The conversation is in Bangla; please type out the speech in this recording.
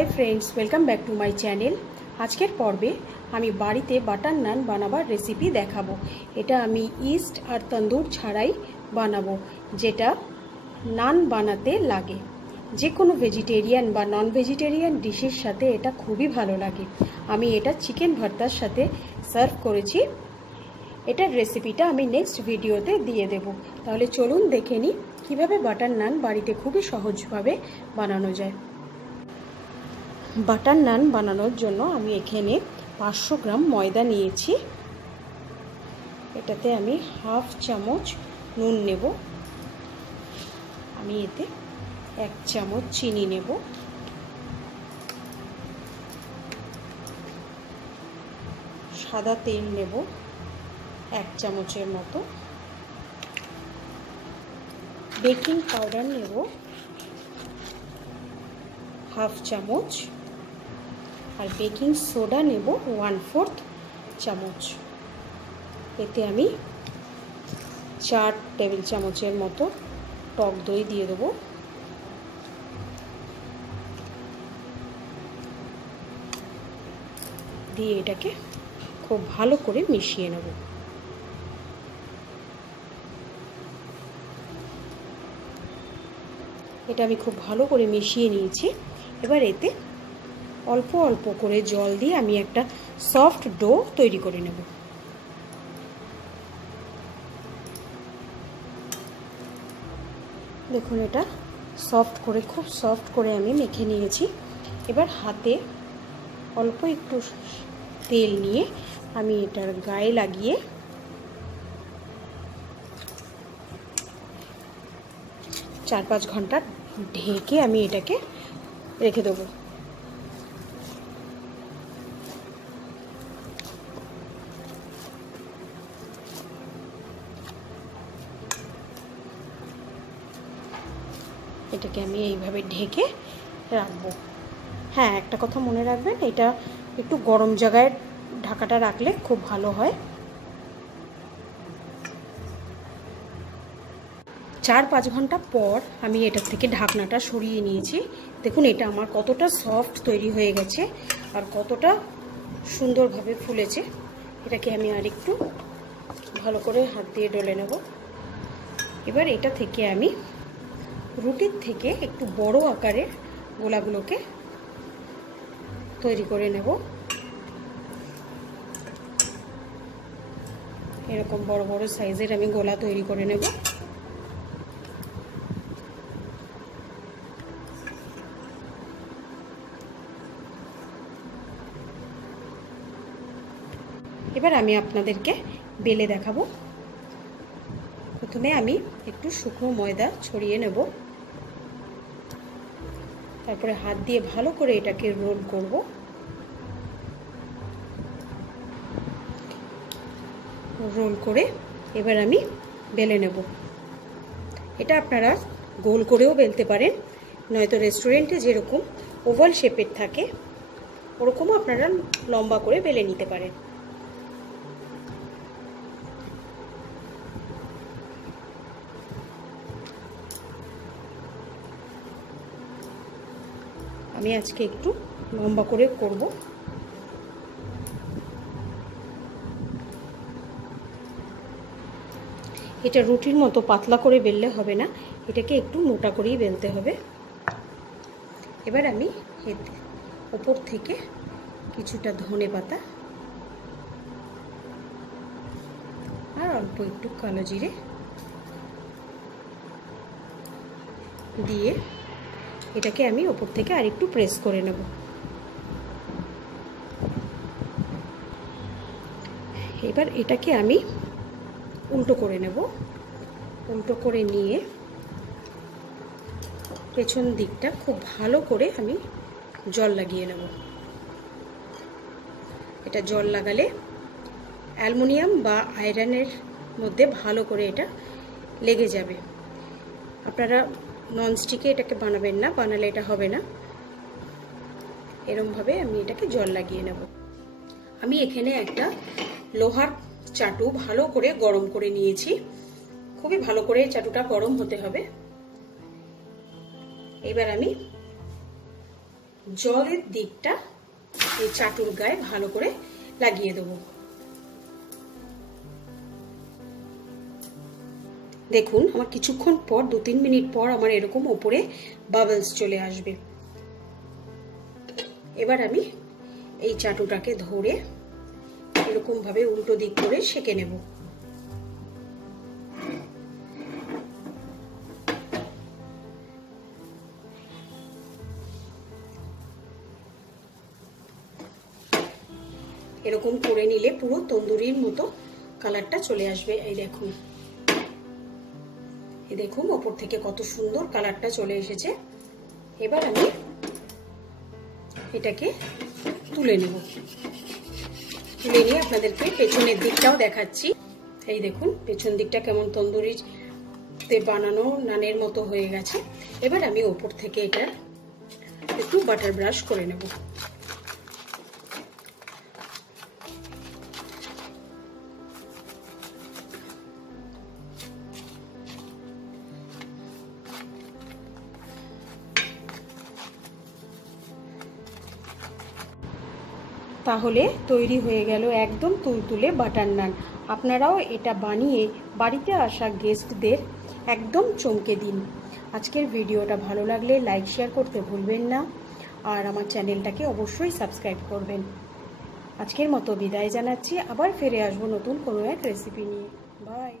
High friends welcome back to my channel. आजकेर पर्वे आमी बाड़ीते बाटार नान बानाबार रेसिपि देखाबो। एटा आमी ईस्ट और तंदूर छाड़ाई बानाबो, जेटा नान बानाते लागे। जे कोनो भेजिटेरियान बा नन भेजिटेरियान डिशेर साथे एटा खूबई भालो लागे। आमी एटा चिकेन भर्तार साथे सार्व करेछि। एटार रेसिपिटा आमी नेक्स्ट भिडियोते दिए देब। ताहले चलुन देखे निই किभाबे बाटार नान बाड़ीते खूबई सहजभावे बानानो जाय। बाटार नान बानानोर जोन्नो आमी एखाने 500 ग्राम मयदा निয়েছি। एटाते आमी हाफ चामच नुन नेब। आमी एते 1 चामच चीनी नेब। सादा तेल नेब 1 चामचेर मतो। बेकिंग पाउडार नेब हाफ चामच और बेकिंग सोडा नेब 1/4 चामच। एते आमी 4 टेबिल चामचेर मतो टक दई दिए देब। दिए एटाके खूब भालो करे मिशिए नेब। এটা আমি খুব ভালো করে মিশিয়ে নিয়েছি। এবার এতে অল্প অল্প করে জল দিয়ে আমি একটা সফট ডো তৈরি করে নেব। দেখুন এটা সফট করে খুব সফট করে আমি মেখে নিয়েছি। এবার হাতে অল্প একটু তেল নিয়ে আমি এটার গায়ে লাগিয়ে 4-5 ঘন্টা ঢেকে আমি এটাকে রেখে দেব। এটাকে আমি এইভাবে ঢেকে রাখবো। হ্যাঁ, একটা কথা মনে রাখবেন, এটা একটু গরম জায়গায় ঢাকাটা রাখলে খুব ভালো হয়। 4-5 ঘন্টা পর আমি এটা থেকে ঢাকনাটা সরিয়ে নিয়েছি। দেখুন এটা আমার কতটা সফট তৈরি হয়ে গেছে আর কতটা সুন্দরভাবে ফুলেছে। এটাকে আমি আরেকটু ভালো করে হাত দিয়ে ডলে নেব। এবার এটা থেকে আমি রুটির থেকে একটু বড় আকারের গোলাগুলোকে তৈরি করে নেব। এরকম বড় বড় সাইজের আমি গোলা তৈরি করে নেব। এবার আমি আপনাদেরকে বেলে দেখাবো। প্রথমে আমি একটু শুকনো ময়দা ছড়িয়ে নেব। তারপরে হাত দিয়ে ভালো করে এটাকে রোল করব। রোল করে এবার আমি বেলে নেব। এটা আপনারা গোল করেও বেলতে পারেন, নয়তো রেস্টুরেন্টে যেরকম ওভাল শেপের থাকে ওরকমও আপনারা লম্বা করে বেলে নিতে পারেন। আমি আজকে একটু লম্বা করে করব। এটা রুটির মতো পাতলা করে বেললে হবে না, এটাকে একটু মোটা করেই বেলতে হবে। এবার আমি এতে উপর থেকে কিছুটা ধনেপাতা আর অল্প একটু কালো জিরে দিয়ে এটাকে আমি উপর থেকে আরেকটু প্রেস করে নেব। এবার এটাকে আমি উল্টো করে নেব। উল্টো করে নিয়ে পেছন দিকটা খুব ভালো করে আমি জল লাগিয়ে নেব। এটা জল লাগালে অ্যালুমিনিয়াম বা আয়রনের মধ্যে ভালো করে এটা লেগে যাবে। আপনারা ননস্টিকে এটাকে বানাবেন না, বানালে এটা হবে না। এরকমভাবে আমি এটাকে জল লাগিয়ে নেব। আমি এখানে একটা লোহার চাটু ভালো করে গরম করে নিয়েছি। খুবই ভালো করে চাটুটা গরম হতে হবে। এবার আমি জলের দিকটা এই চাটুর গায়ে ভালো করে লাগিয়ে দেবো। দেখুন আমার কিছুক্ষণ পর 2-3 মিনিট পর আমার এরকম ওপরে বাবলস চলে আসবে। এবার আমি এই চাটুটাকে ধরে এরকম ভাবে উল্টো দিক করে সেঁকে নেব। এরকম করে নিলে পুরো তন্দুরির মতো কালারটা চলে আসবে। এই দেখুন ওপর থেকে কত সুন্দর কালারটা চলে এসেছে। এবার আমি এটাকে তুলে নেব। তুলে নিয়ে আপনাদেরকে পেছনের দিকটাও দেখাচ্ছি। এই দেখুন পেছন দিকটা কেমন তন্দুরিতে বানানো নানের মতো হয়ে গেছে। এবার আমি ওপর থেকে এটা একটু বাটার ব্রাশ করে নেব। তাহলে তৈরি হয়ে গেল একদম তুলতুলে বাটার নান। আপনারাও এটা বানিয়ে বাড়িতে আসা গেস্টদের একদম চমকে দিন। আজকের ভিডিওটা ভালো লাগলে লাইক শেয়ার করতে ভুলবেন না, আর আমার চ্যানেলটাকে অবশ্যই সাবস্ক্রাইব করবেন। আজকের মতো বিদায় জানাচ্ছি, আবার ফিরে আসবো নতুন কোনো এক রেসিপি নিয়ে। বাই।